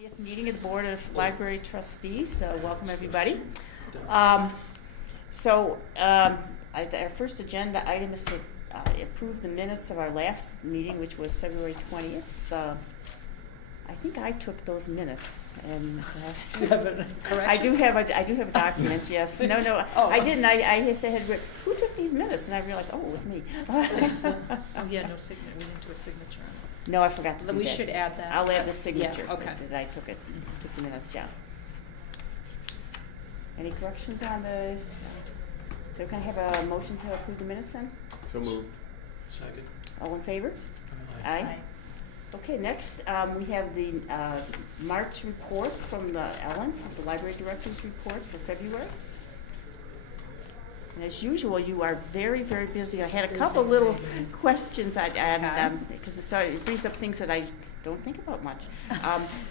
20th meeting of the Board of Library Trustees. Welcome, everybody. Our first agenda item is to approve the minutes of our last meeting, which was February 20th. I think I took those minutes, and do you have a correction? I do have a document. Yes. No. Oh. I didn't. I said, who took these minutes? And I realized, oh, it was me. Oh yeah, no signature. We didn't do a signature. No, I forgot to do that. We should add that. I'll add the signature. Yeah, okay. That I took the minutes, yeah. Any corrections on the, so can I have a motion to approve the minutes then? So moved. Second. All in favor? Aye. Okay, next, we have the March report from Ellen, from the Library Director's report for February. And as usual, you are very, very busy. I had a couple little questions, because it brings up things that I don't think about much.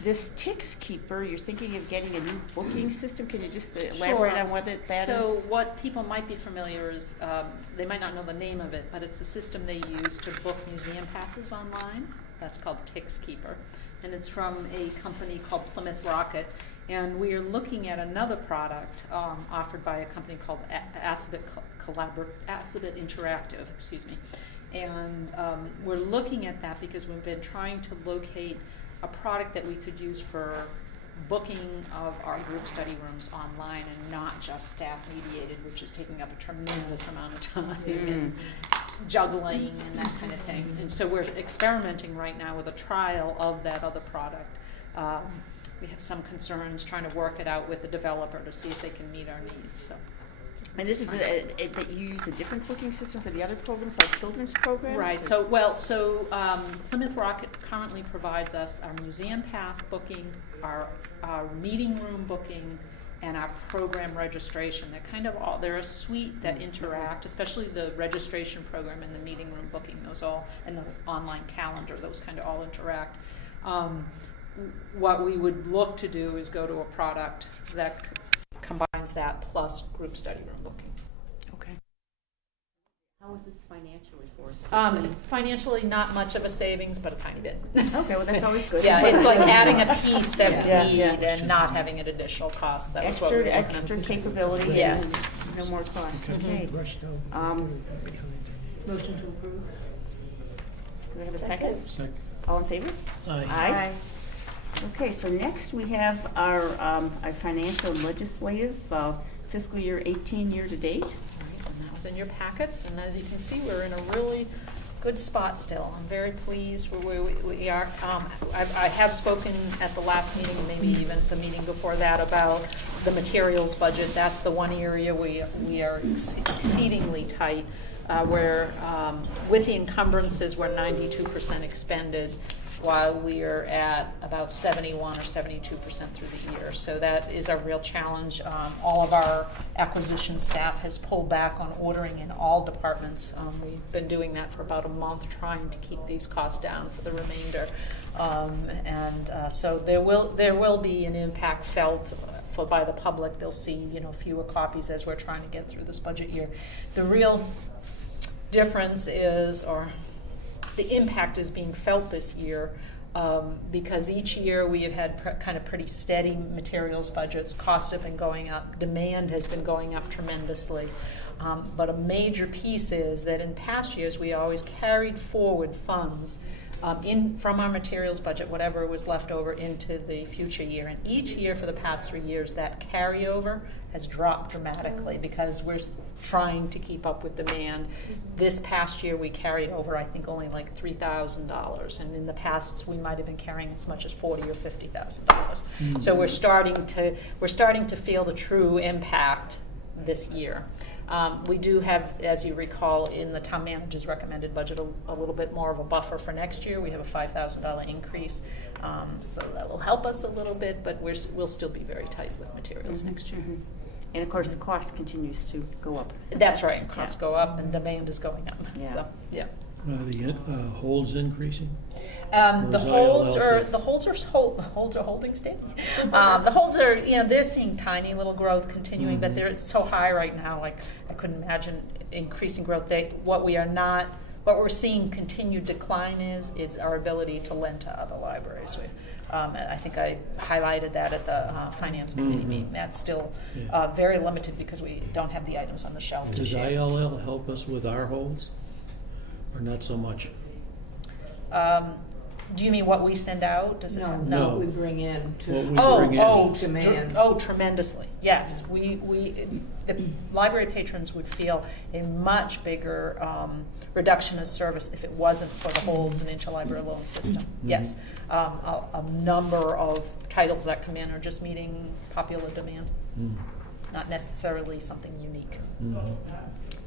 This Tix Keeper, you're thinking of getting a new booking system. Can you just elaborate on what that is? So what people might be familiar is, they might not know the name of it, but it's a system they use to book museum passes online. That's called Tix Keeper. And it's from a company called Plymouth Rocket. And we are looking at another product offered by a company called Acibit Interactive, And we're looking at that because we've been trying to locate a product that we could use for booking of our group study rooms online and not just staff mediated, which is taking up a tremendous amount of time and juggling and that kind of thing. And so we're experimenting right now with a trial of that other product. We have some concerns trying to work it out with the developer to see if they can meet our needs. So. And this is that you use a different booking system for the other programs, like children's programs? Right. So Plymouth Rocket currently provides us our museum pass booking, our meeting room booking, and our program registration. They're kind of all, they're a suite that interact, especially the registration program and the meeting room booking, those all, and the online calendar, those kind of all interact. What we would look to do is go to a product that combines that plus group study room booking. Okay. How is this financially for us? Financially, not much of a savings, but a tiny bit. Okay, well that's always good. Yeah, it's like adding a piece that we need and not having an additional cost. That was what we were extra capability. Yes. And no more cost. Okay. Motion to approve. Do we have a second? Second. All in favor? Aye. Okay, so next we have our financial and legislative fiscal year 18 year to date. Right, and that was in your packets, and as you can see, we're in a really good spot still. I'm very pleased where we are. I have spoken at the last meeting, and maybe even the meeting before that, about the materials budget. That's the one area we are exceedingly tight. Where with the encumbrances, we're 92% expended, while we are at about 71 or 72% through the year. So that is a real challenge. All of our acquisition staff has pulled back on ordering in all departments. We've been doing that for about a month, trying to keep these costs down for the remainder. So there will be an impact felt by the public. They'll see fewer copies as we're trying to get through this budget year. The real difference is, or the impact is being felt this year because each year we have had kind of pretty steady materials budgets. Costs have been going up. Demand has been going up tremendously. But a major piece is that in past years we always carried forward funds from our materials budget, whatever was left over, into the future year. And each year for the past 3 years, that carryover has dropped dramatically because we're trying to keep up with demand. This past year we carried over, I think, only like $3,000, and in the past we might have been carrying as much as $40,000 or $50,000. So we're starting to feel the true impact this year. We do have, as you recall, in the town manager's recommended budget, a little bit more of a buffer for next year. We have a $5,000 increase, so that will help us a little bit, but we'll still be very tight with materials next year. And of course the cost continues to go up. That's right, costs go up and demand is going up. Yeah. So, yeah. The holds increasing? The holds are holding steady. The holds are, they're seeing tiny little growth continuing, but they're so high right now. Like I couldn't imagine increasing growth. What we are not what we're seeing continued decline is our ability to lend to other libraries. I think I highlighted that at the Finance Committee meeting. That's still very limited because we don't have the items on the shelf to Does share. ILL help us with our holds, or not so much? Do you mean what we send out? Does it have, No. What we bring in What we to bring in. meet demand. Tremendously. Yes, the library patrons would feel a much bigger reduction of service if it wasn't for the holds and interlibrary loan system. Yes, a number of titles that come in are just meeting popular demand, not necessarily something unique.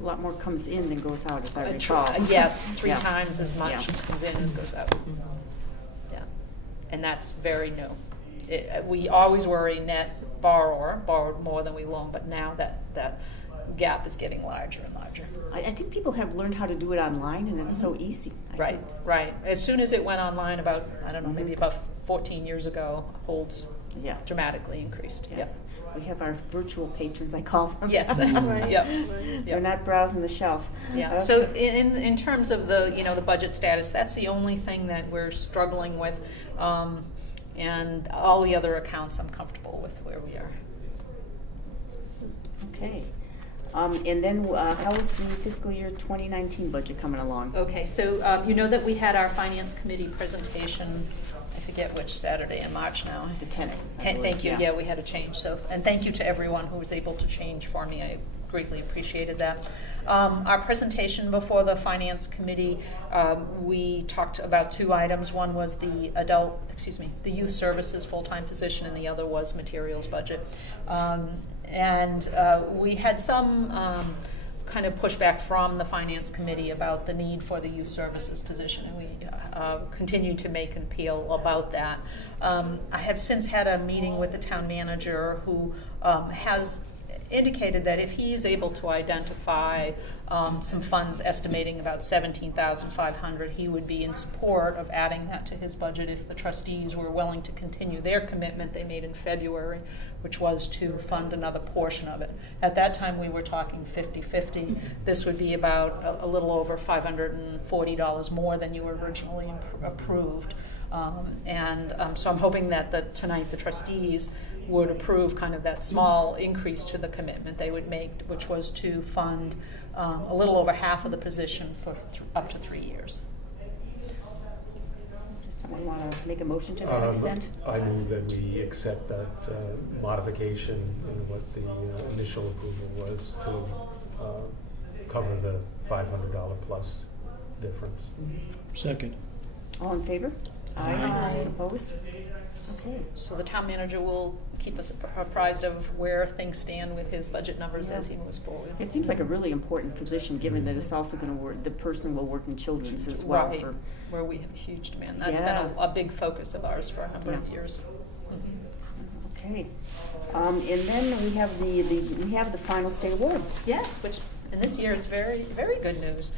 A lot more comes in than goes out, as I recall. Yes, three Yeah. times as much Yeah. comes in as goes out. Yeah, and that's very new. We always were a net borrower, borrowed more than we loaned, but now that gap is getting larger and larger. I think people have learned how to do it online, and it's so easy. I Right, think. right. As soon as it went online about, I don't know, maybe about 14 years ago, holds Yeah. dramatically increased. Yeah. Yep. We have our virtual patrons, I call them. Yes. Right. Yep. They're Yep. not browsing the shelf. Yeah. Okay. So in terms of the budget status, that's the only thing that we're struggling with, and all the other accounts I'm comfortable with where we are. Okay. And then how is the fiscal year 2019 budget coming along? Okay, so you know that we had our finance committee presentation, I forget which Saturday in March now. The 10th. I believe, Thank you, yeah, we had a change, so, and thank you to everyone who was able to change for me, I greatly appreciated that. Our presentation before the finance committee, we talked about two items. One was the the youth services full-time position, and the other was materials budget. And we had some kind of pushback from the finance committee about the need for the youth services position, and we continue to make an appeal about that. I have since had a meeting with the town manager who has indicated that if he is able to identify some funds estimating about $17,500, he would be in support of adding that to his budget if the trustees were willing to continue their commitment they made in February, which was to fund another portion of it. At that time, we were talking 50-50. This would be about a little over $540 more than you originally approved. So I'm hoping that tonight the trustees would approve kind of that small increase to the commitment they would make, which was to fund a little over half of the position for up to 3 years. Does someone want to make a motion to that extent? I move that we accept that modification and what the initial approval was to cover the $500 plus difference. Second. All in favor? Aye. Opposed? Okay. So the town manager will keep us apprised of where things stand with his budget numbers as he moves forward. It seems like a really important position, given that it's also going to work, the person will work in children's as well. Right, For where we have a huge demand. That's Yeah. been a big focus of ours for a number of Yeah. years. Okay. And then we have the final state award. Yes, which, and this year it's very, very good news.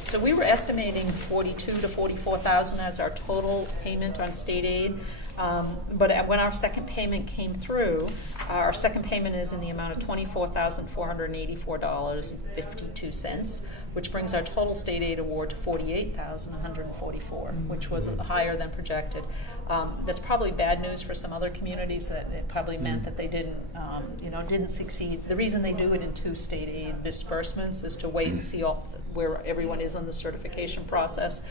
So we were estimating $42,000 to $44,000 as our total payment on state aid. But when our second payment came through, our second payment is in the amount of $24,484.52, which brings our total state aid award to $48,144, which was higher than projected. That's probably bad news for some other communities, that it probably meant that they didn't succeed. The reason they do it in two state aid disbursements is to wait and see where everyone is on the certification process.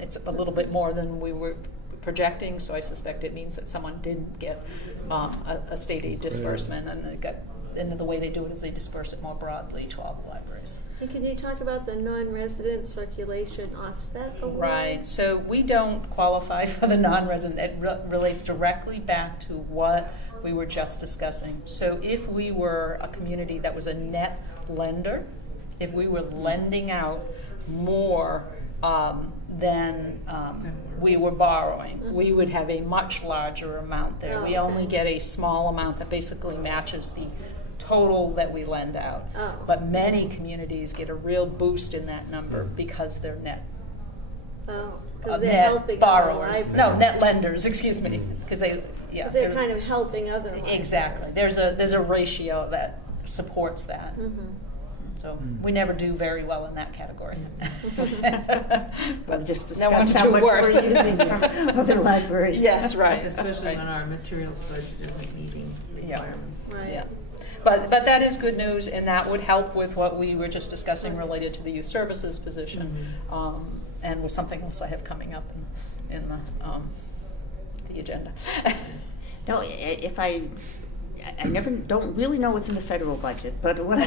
It's a little bit more than we were projecting, so I suspect it means that someone didn't get a state aid disbursement, and the way they do it is they disperse it more broadly to all the libraries. And can you talk about the non-resident circulation offset award? Right, so we don't qualify for the non-resident. It relates directly back to what we were just discussing. So if we were a community that was a net lender, if we were lending out more than we were borrowing, we would have a much larger amount there. Oh, We only get a small amount that basically matches the total that we lend out. Oh. But many communities get a real boost in that number because they're net Oh, because they're net helping borrowers. other No, libraries. net lenders, excuse me, because they're They're kind of helping other libraries. exactly. There's a ratio that supports that. Mhm. So we never do very well in that category. We've just No one's discussed how too much worse. we're using from other libraries. Yes, right. Especially Right. when our materials budget isn't meeting requirements. Right. Yeah. But that is good news, and that would help with what we were just discussing related to the youth services position, and with something else I have coming up in the agenda. No, if I never don't really know what's in the federal budget, but what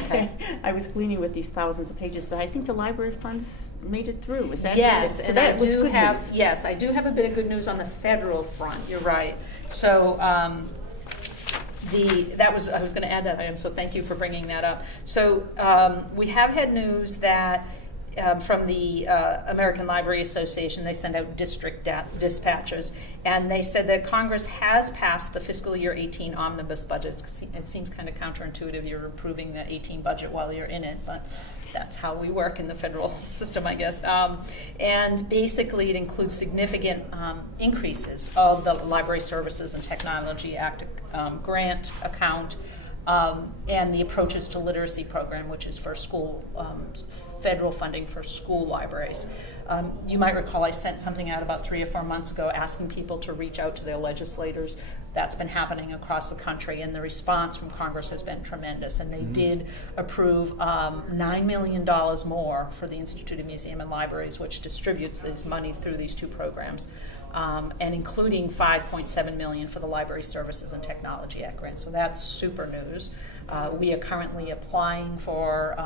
I was gleaning with these thousands of pages, so I think the library funds made it through. Is that Yes, so and that I was do good have news. yes, I do have a bit of good news on the federal front. You're right. So I was going to add that item. So thank you for bringing that up. So we have had news that from the American Library Association, they send out district dispatches, and they said that Congress has passed the fiscal year 18 omnibus budget. It seems kind of counterintuitive. You're approving the 18 budget while you're in it, but that's how we work in the federal system, I guess. And basically, it includes significant increases of the Library Services and Technology Act grant account, and the Approaches to Literacy program, which is for school, federal funding for school libraries. You might recall I sent something out about 3 or 4 months ago asking people to reach out to their legislators. That's been happening across the country, and the response from Congress has been tremendous. And they did approve $9 million more for the Institute of Museum and Libraries, which distributes this money through these two programs, and including $5.7 million for the Library Services and Technology Act grant. So that's super news. We are currently applying for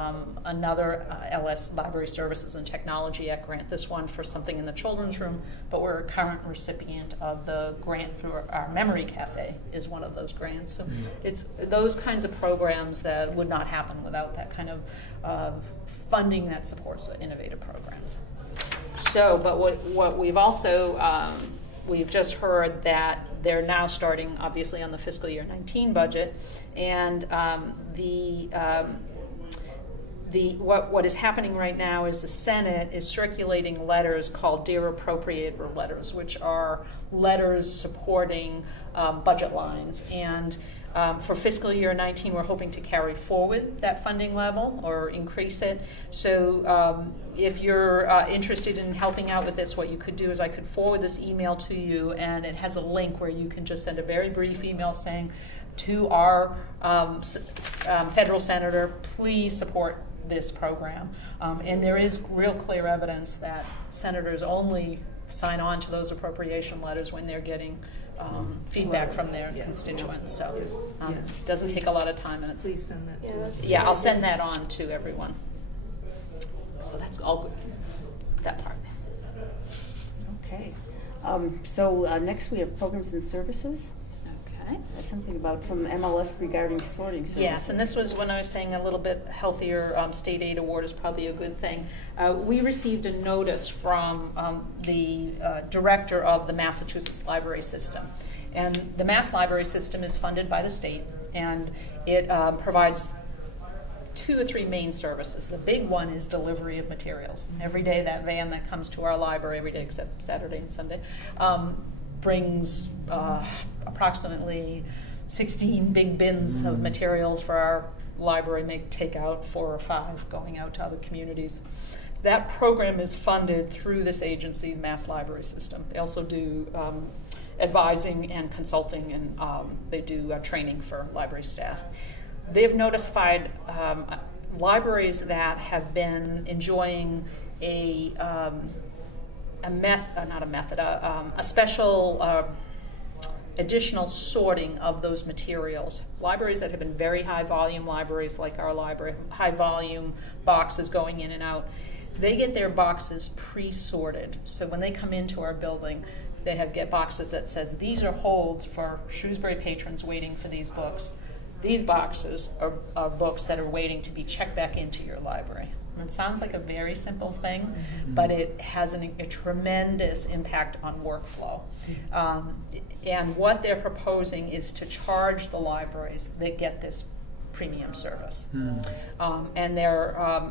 another LS Library Services and Technology Act grant, this one for something in the children's room, but we're a current recipient of the grant for our Memory Cafe is one of those grants. So it's those kinds of programs that would not happen without that kind of funding that supports innovative programs. So, but what we've also, we've just heard that they're now starting, obviously, on the fiscal year 19 budget, and what is happening right now is the Senate is circulating letters called Dear Appropriator letters, which are letters supporting budget lines. And for fiscal year 19, we're hoping to carry forward that funding level or increase it. So if you're interested in helping out with this, what you could do is I could forward this email to you, and it has a link where you can just send a very brief email saying to our federal senator, please support this program. And there is real clear evidence that senators only sign on to those appropriation letters when they're getting feedback from their constituents. So it doesn't take a lot of time, and it's Please send that to us. I'll send that on to everyone. So that's all good. That part. Okay. So next we have programs and services. Okay. That's something about from MLS regarding sorting services. Yes, and this was when I was saying a little bit healthier state aid award is probably a good thing. We received a notice from the director of the Massachusetts Library System. And the Mass Library System is funded by the state, and it provides 2 or 3 main services. The big one is delivery of materials. Every day that van that comes to our library, every day except Saturday and Sunday, brings approximately 16 big bins of materials for our library, make take out 4 or 5 going out to other communities. That program is funded through this agency, the Mass Library System. They also do advising and consulting, and they do training for library staff. They've notified libraries that have been enjoying a special additional sorting of those materials. Libraries that have been very high volume libraries, like our library, high volume boxes going in and out, they get their boxes pre-sorted. So when they come into our building, they get boxes that says, these are holds for Shrewsbury patrons waiting for these books. These boxes are books that are waiting to be checked back into your library. And it sounds like a very simple thing, but it has a tremendous impact on workflow. And what they're proposing is to charge the libraries that get this premium service. And they're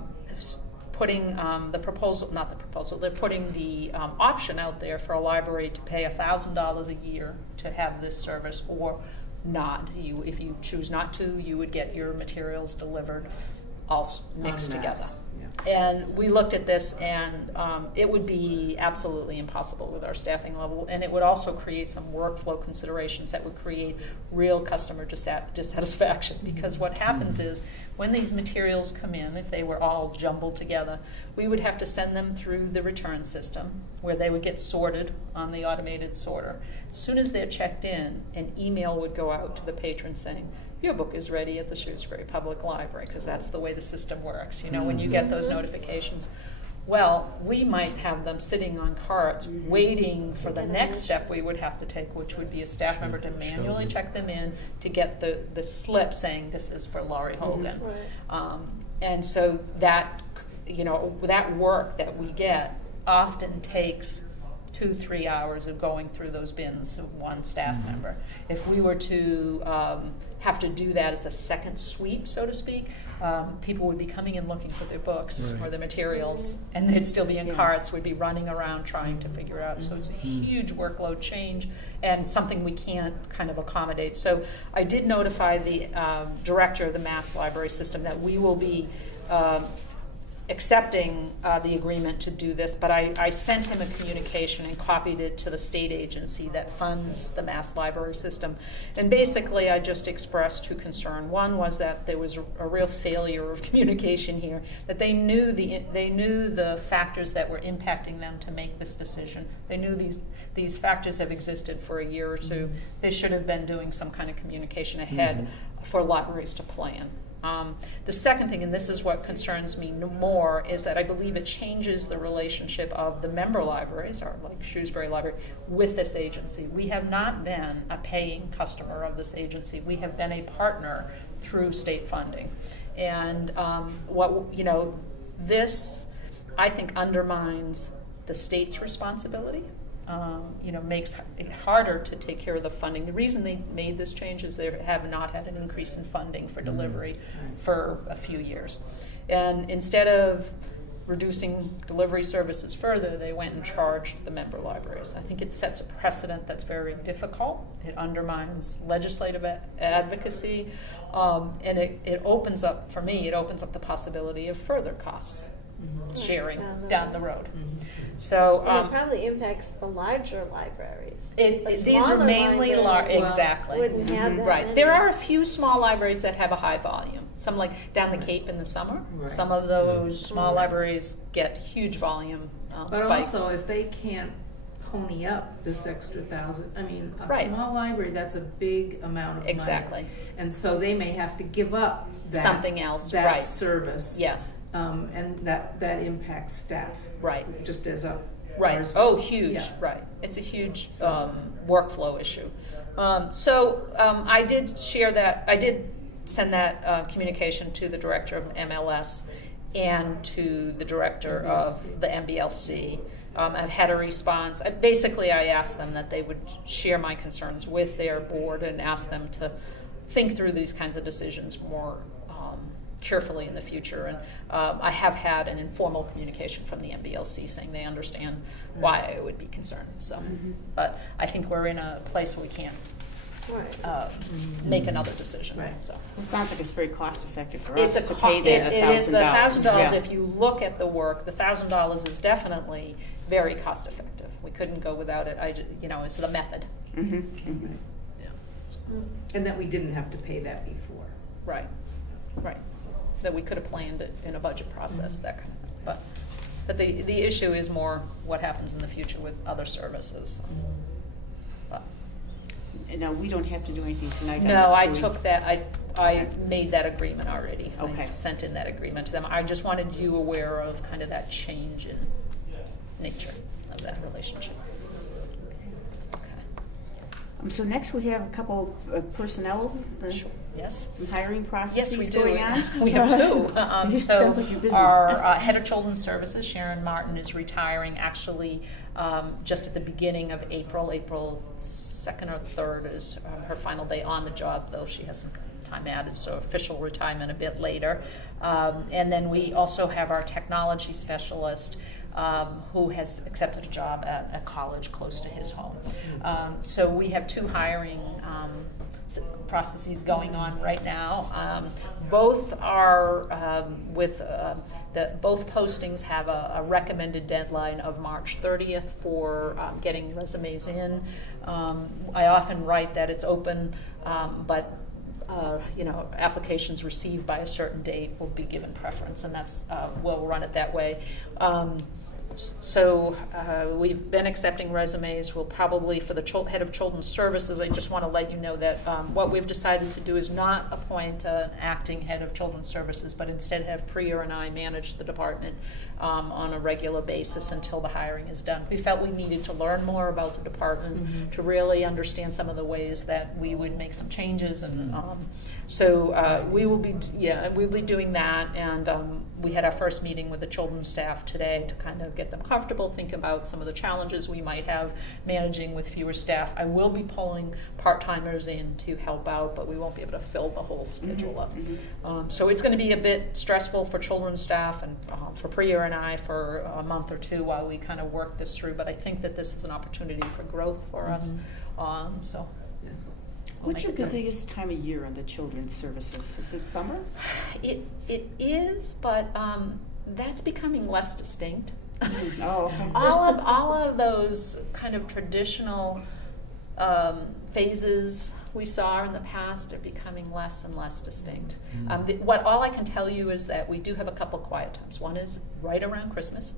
putting they're putting the option out there for a library to pay $1,000 a year to have this service, or not. If you choose not to, you would get your materials delivered all mixed En together. masse, yeah. And we looked at this, and it would be absolutely impossible with our staffing level, and it would also create some workflow considerations that would create real customer dissatisfaction. Because what happens is, when these materials come in, if they were all jumbled together, we would have to send them through the return system, where they would get sorted on the automated sorter. As soon as they're checked in, an email would go out to the patron saying, your book is ready at the Shrewsbury Public Library, because that's the way the system works. You know, when you get those notifications, well, we might have them sitting on carts waiting for the next step we would have to take, which would be a staff member to manually check them in to get the slip saying this is for Laurie Hogan. Right. And so that, you know, that work that we get often takes 2-3 hours of going through those bins of one staff member. If we were to have to do that as a second sweep, so to speak, people would be coming in looking for their books or their materials, and they'd still be in carts, would be running around trying to figure out. So it's a huge workload change and something we can't kind of accommodate. So I did notify the director of the Mass Library System that we will be accepting the agreement to do this, but I sent him a communication and copied it to the state agency that funds the Mass Library System. And basically I just expressed two concerns. One was that there was a real failure of communication here, that they knew the factors that were impacting them to make this decision. They knew these factors have existed for a year or two. They should have been doing some kind of communication ahead for libraries to plan. The second thing, and this is what concerns me more, is that I believe it changes the relationship of the member libraries, or like Shrewsbury Library, with this agency. We have not been a paying customer of this agency. We have been a partner through state funding. And this, I think, undermines the state's responsibility. Makes it harder to take care of the funding. The reason they made this change is they have not had an increase in funding for delivery for a few years. And instead of reducing delivery services further, they went and charged the member libraries. I think it sets a precedent that's very difficult. It undermines legislative advocacy, and it opens up, for me, it opens up the possibility of further costs sharing down the road. So And it probably impacts the larger libraries. these are mainly large, exactly. Wouldn't have that Right. many. There are a few small libraries that have a high volume. Some, like down the Cape in the summer. Right. Some of those small libraries get huge volume But spikes. also, if they can't pony up this extra 1,000, I mean, a Right. small library, that's a big amount of money. Exactly. And so they may have to give up that. Something else, that right. service. Yes, And that impacts staff. right. Just as a. Right. as- Oh, huge. Yeah. Right. It's a huge workflow issue. I did share that. I did send that communication to the director of MLS and to the director of the MBLC. I've had a response. Basically, I asked them that they would share my concerns with their board and ask them to think through these kinds of decisions more carefully in the future. And I have had an informal communication from the MBLC saying they understand why I would be concerned. So, but I think we're in a place where we can't Right. make another decision. Right. So. It sounds like it's very cost effective for It's us a to pay that it is the $1,000. $1,000. If you look at the work, the $1,000 is definitely very cost effective. We couldn't go without it. It's the method. And that we didn't have to pay that before. Right. That we could have planned it in a budget process, that kind of thing. But the issue is more what happens in the future with other services. But, No, we don't have to do anything tonight on no, this, I do we? took that. I made that agreement already. Okay. I sent in that agreement to them. I just wanted you aware of kind of that change in nature of that relationship. Okay. So next we have a couple of personnel, Sure. Yes. some hiring Yes, processes we do. going on. We have two. It So sounds like you're busy. our head of children's services, Sharon Martin, is retiring actually just at the beginning of April. April 2nd or 3rd is her final day on the job, though she has some time added, so official retirement a bit later. And then we also have our technology specialist who has accepted a job at a college close to his home. So we have two hiring processes going on right now. Both are both postings have a recommended deadline of March 30th for getting resumes in. I often write that it's open, but applications received by a certain date will be given preference, and that's we'll run it that way. So we've been accepting resumes. We'll probably, for the head of Children's Services, I just want to let you know that what we've decided to do is not appoint an acting head of Children's Services, but instead have Priya and I manage the department on a regular basis until the hiring is done. We felt we needed to learn more about the department to really understand some of the ways that we would make some changes, and so we'll be doing that. And we had our first meeting with the children's staff today to kind of get them comfortable, think about some of the challenges we might have managing with fewer staff. I will be pulling part-timers in to help out, but we won't be able to fill the whole schedule up. So it's going to be a bit stressful for children's staff and for Priya and I for a month or two while we kind of work this through, but I think that this is an opportunity for growth for us. So. Yes. What's your busiest time of year on the children's services? Is it summer? It is, but that's becoming less distinct. Oh, okay. all of those kind of traditional phases we saw in the past are becoming less and less distinct. All I can tell you is that we do have a couple quiet times. One is right around Christmas,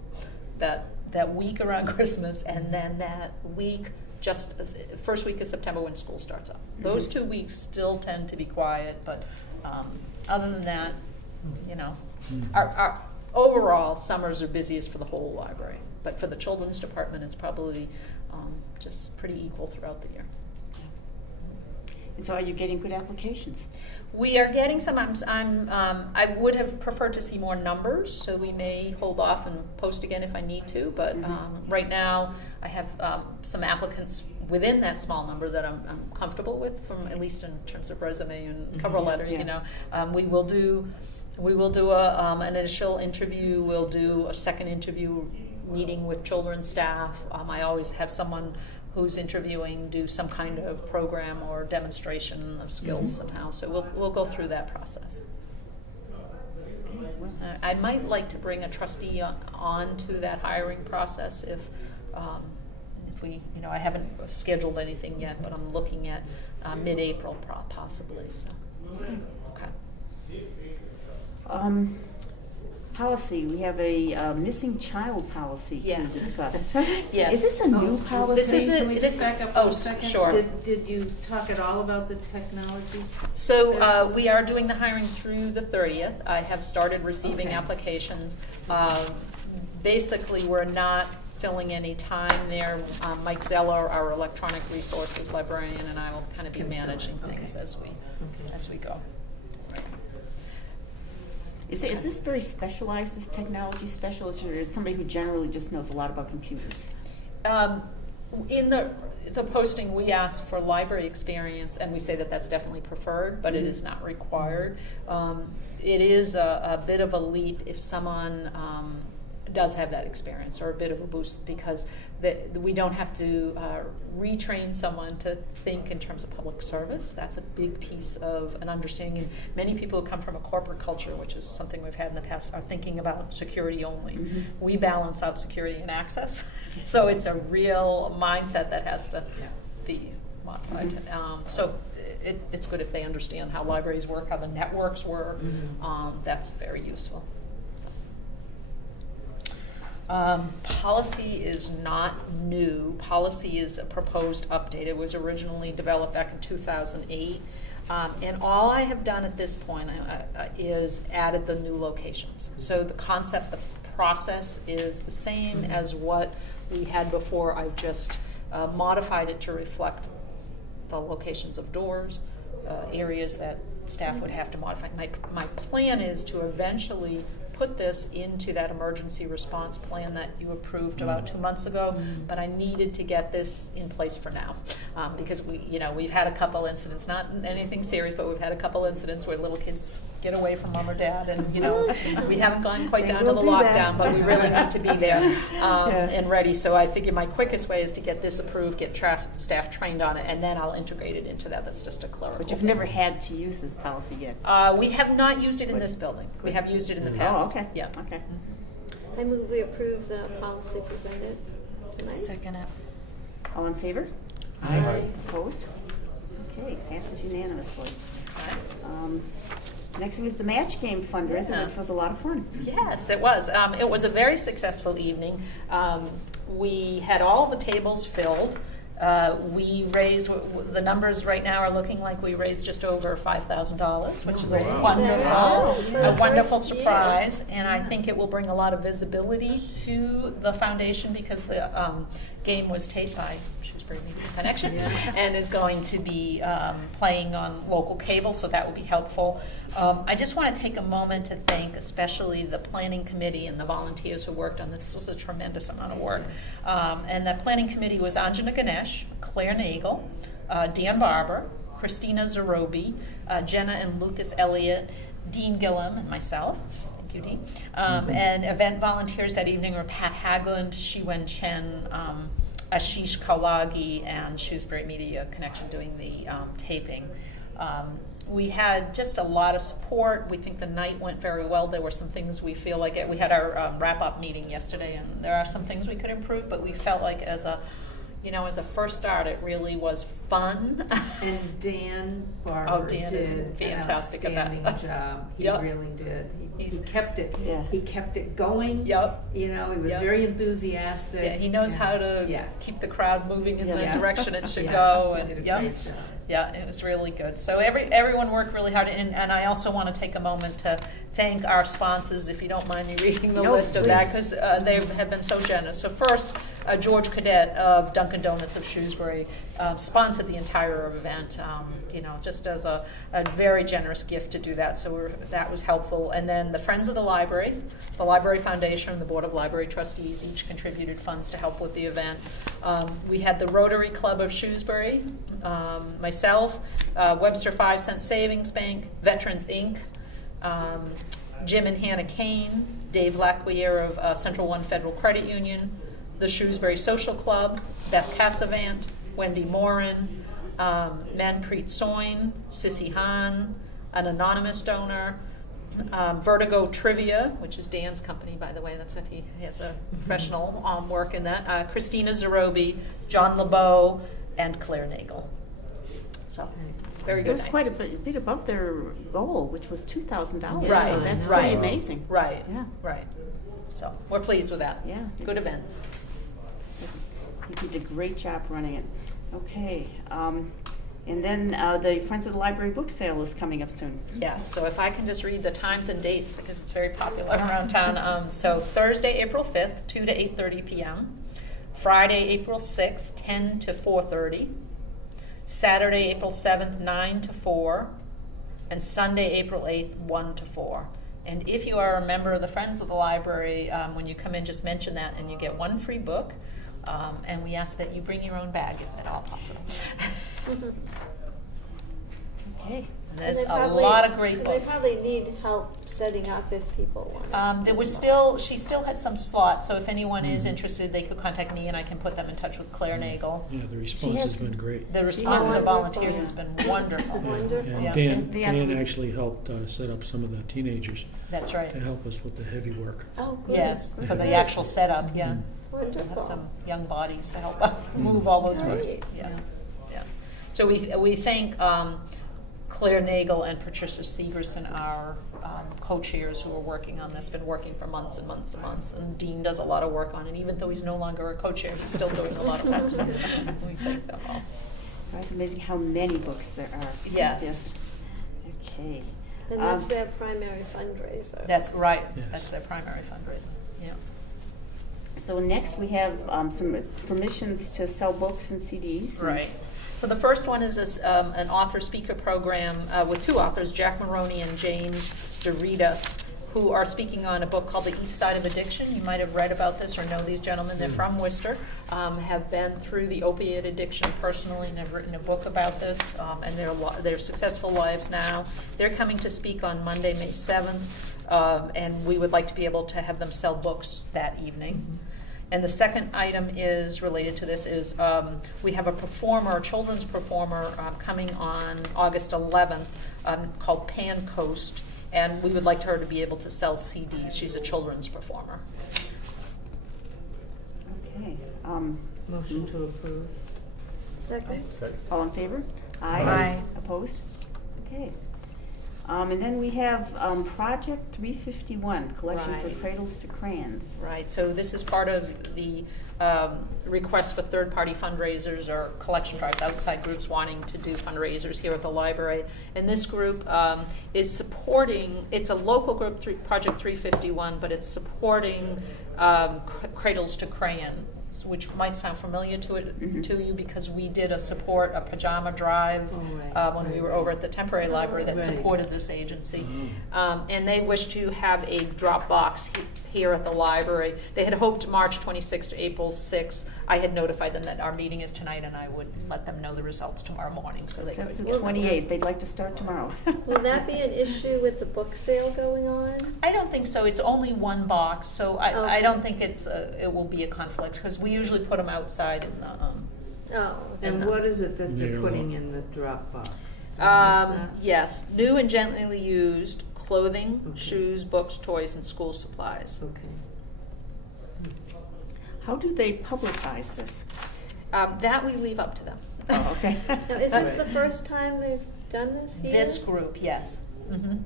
that week around Christmas, and then that week just first week of September when school starts up. Those 2 weeks still tend to be quiet, but other than that, our overall summers are busiest for the whole library. But for the children's department, it's probably just pretty equal throughout the year. And so are you getting good applications? We are getting some. I would have preferred to see more numbers, so we may hold off and post again if I need to. But right now, I have some applicants within that small number that I'm comfortable with, from at least in terms of resume and cover letter. Yeah. We will do an initial interview. We'll do a second interview meeting with children's staff. I always have someone who's interviewing do some kind of program or demonstration of skills somehow. So we'll go through that process. I might like to bring a trustee on to that hiring process if we, I haven't scheduled anything yet, but I'm looking at mid-April possibly. So, okay. Policy, we have a missing child policy to Yes. discuss. Yes. Is this a new policy? Can we just back up for a second? Sure. Did you talk at all about the technologies? So we are doing the hiring through the 30th. I have started receiving applications. Basically, we're not filling any time there. Mike Zeller, our electronic resources librarian, and I will kind of be managing things as we go. Is this very specialized, this technology specialist, or is somebody who generally just knows a lot about computers? In the posting, we ask for library experience, and we say that that's definitely preferred, but it is not required. It is a bit of a leap if someone does have that experience, or a bit of a boost, because we don't have to retrain someone to think in terms of public service. That's a big piece of an understanding. And many people who come from a corporate culture, which is something we've had in the past, are thinking about security only. We balance out security and access. So it's a real mindset that has to be modified. So it's good if they understand how libraries work, how the networks work. That's very useful. Policy is not new. Policy is a proposed update. It was originally developed back in 2008. And all I have done at this point is added the new locations. So the concept, the process is the same as what we had before. I've just modified it to reflect the locations of doors, areas that staff would have to modify. My plan is to eventually put this into that emergency response plan that you approved about 2 months ago, but I needed to get this in place for now because we've had a couple incidents, not anything serious, but we've had a couple incidents where little kids get away from mom or dad, and we haven't gone quite They down to will the do that. lockdown, but we really need to be there Yeah. and ready. So I figure my quickest way is to get this approved, get staff trained on it, and then I'll integrate it into that. That's just a clerical. But you've thing. never had to use this policy yet? We have not used it in this building. We have used it in the past. Oh, okay. Yeah. Okay. I move we approve the policy presented tonight. Second it. All in favor? Aye. Opposed? Okay, passes unanimously. Alright. Next thing is the match game fundraiser, Yeah. which was a lot of fun. Yes, it was. It was a very successful evening. We had all the tables filled. We raised, the numbers right now are looking like we raised just over $5,000, which is a Wow. wonderful, For the a wonderful first year. surprise. And I think it will bring a lot of visibility to the foundation because the game was taped by Shrewsbury Media Connection and is going to be playing on local cable, so that will be helpful. I just want to take a moment to thank especially the planning committee and the volunteers who worked on this. This was a tremendous amount of work. And that planning committee was Anjana Ganesh, Claire Nagel, Dan Barber, Christina Zarobi, Jenna and Lucas Elliott, Dean Gillum, and myself. Thank you, Dean. And event volunteers that evening were Pat Haglund, Shiwen Chen, Ashish Kawagi, and Shrewsbury Media Connection doing the taping. We had just a lot of support. We think the night went very well. There were some things we feel like we had our wrap-up meeting yesterday, and there are some things we could improve, but we felt like as a first start, it really was fun. And Dan Barber Dan did is an fantastic at that. outstanding job. He Yep. really did. He He's- kept it. Yeah. He kept it going. Yep. He was Yep. very enthusiastic. Yeah, he knows how to Yeah. keep the crowd moving in the Yeah. direction it should Yeah, go. he And did a yep. great job. Yeah, it was really good. So everyone worked really hard, and I also want to take a moment to thank our sponsors, if you don't mind me reading the No, list of that, please. because they have been so generous. So first, George Cadet of Dunkin' Donuts of Shrewsbury sponsored the entire event, just as a very generous gift to do that. So that was helpful. And then the Friends of the Library Foundation, and the Board of Library Trustees each contributed funds to help with the event. We had the Rotary Club of Shrewsbury, myself, Webster 5 Cent Savings Bank, Veterans Inc., Jim and Hannah Kane, Dave Laquier of Central One Federal Credit Union, the Shrewsbury Social Club, Beth Cassavant, Wendy Morin, Manpreet Soin, Sissy Hahn, an anonymous donor, Vertigo Trivia, which is Dan's company, by the way. That's what he has a professional work in that. Christina Zarobi, John LeBeau, and Claire Nagel. So, very It good was night. quite a bit above their goal, which was $2,000. Right, So that's right. pretty amazing. Right, Yeah. right. So, we're pleased with that. Yeah. Good event. You did a great job running it. Okay. And then the Friends of the Library book sale is coming up soon. Yes, so if I can just read the times and dates because it's very popular around town. So Thursday, April 5th, 2 to 8:30 p.m. Friday, April 6th, 10 to 4:30. Saturday, April 7th, 9 to 4. And Sunday, April 8th, 1 to 4. And if you are a member of the Friends of the Library, when you come in, just mention that and you get one free book. And we ask that you bring your own bag if at all possible. Okay. And there's And they a probably- lot of great and books. They probably need help setting up if people want. She still has some slots, so if anyone is interested, they could contact me and I can put them in touch with Claire Nagel. Yeah, the response has has- been great. The response has- of volunteers Wonderful. has been wonderful. Wonderful. And Yeah. Dan actually helped set up some of the teenagers That's right. to help us with the heavy work. Oh, good. Yes, for the Good. actual setup, yeah. We'll Wonderful. have some young bodies to help move all those books. Great. Yeah, yeah. So we thank Claire Nagel and Patricia Severson, our co-chairs who are working on this, been working for months and months and months. And Dean does a lot of work on it. Even though he's no longer a co-chair, he's still doing a lot of work. So we thank them all. So it's amazing how many books there are. Yes. Yes. Okay. And that's Um, their primary fundraiser. That's right. Yes. That's their primary fundraiser. Yeah. So next we have some permissions to sell books and CDs. Right. So the first one is this, an author-speaker program with two authors, Jack Maroney and James DeRita, who are speaking on a book called The East Side of Addiction. You might have read about this or know these gentlemen. They're from Worcester, have been through the opiate addiction personally, and have written a book about this, and their successful lives now. They're coming to speak on Monday, May 7th, and we would like to be able to have them sell books that evening. And the second item is related to this is we have a children's performer coming on August 11th called Pan Coast, and we would like her to be able to sell CDs. She's a children's performer. Okay. Motion to approve. Second? Second. All in favor? Aye. Opposed? Okay. And then we have Project 351, Collection for Right. Cradles to Crayons. Right, so this is part of the request for third-party fundraisers or collection drives, outside groups wanting to do fundraisers here at the library. And this group is supporting, it's a local group, Project 351, but it's supporting Cradles to Crayons, which might sound familiar to you because we did a pajama drive when we were over at the temporary library that Right. supported this agency. And they wish to have a drop box here at the library. They had hoped March 26th to April 6th. I had notified them that our meeting is tonight and I would let them know the results tomorrow morning so they That's could. the 28th. They'd like to start tomorrow. Will that be an issue with the book sale going on? I don't think so. It's only one box, so I Okay. don't think it will be a conflict because we usually put them outside in the. Oh, And no. what is it that they're Near putting in the drop box? Did I miss that? Yes, new and gently used clothing, Okay. shoes, books, toys, and school supplies. Okay. How do they publicize this? That we leave up to them. Oh, okay. now is this the first time they've done this here? This group, yes. Mm-hmm.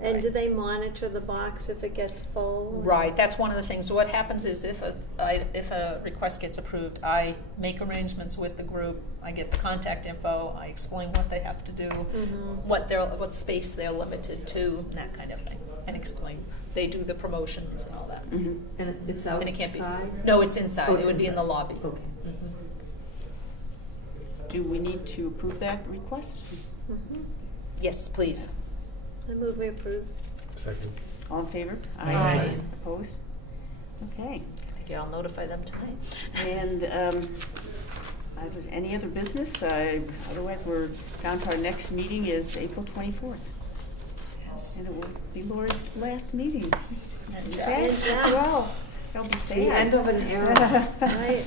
And do they monitor the box if it gets full? Right, that's one of the things. So what happens is if a request gets approved, I make arrangements with the group. I get the contact info. I explain what they have to do, what space they're limited to, that kind of thing, and explain. They do the promotions and all that. Mhm. And it's outside? And it can't be. No, it's inside. Oh, It it's would be in the inside. lobby. Okay. Do we need to approve that request? Mhm. Yes, please. I move we approve. Second. All in favor? Aye. Opposed? Okay. Maybe I'll notify them tonight. And any other business? Otherwise, we're down to our next meeting is April 24th. Yes. And it will be Laura's last meeting. And Jack's as well. That'll be sad. The end of an era. Right.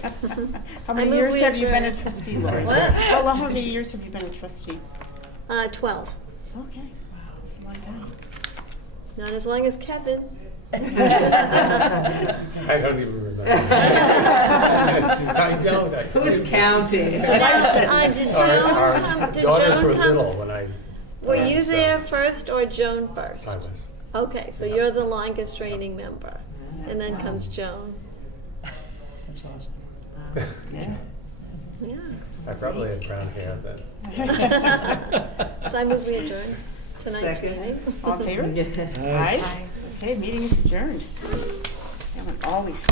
How I many move years we have you been a adjourn. trustee, Laura? What? How many years have you been a trustee? 12. Okay, wow, that's a long time. Not as long as Kevin. I don't even remember. I don't. Who's counting? It's a life sentence. Did Our Joan daughters were come? little when I. Were you so there first or Joan first? I was. Okay, so Yeah. you're the longest reigning member. And then Wow. comes Joan. That's awesome. Yeah. Yes. I probably had brown hair then. So I move we adjourn tonight's Second. meeting. All in favor? Yeah. Aye. Okay, meeting is adjourned. That one always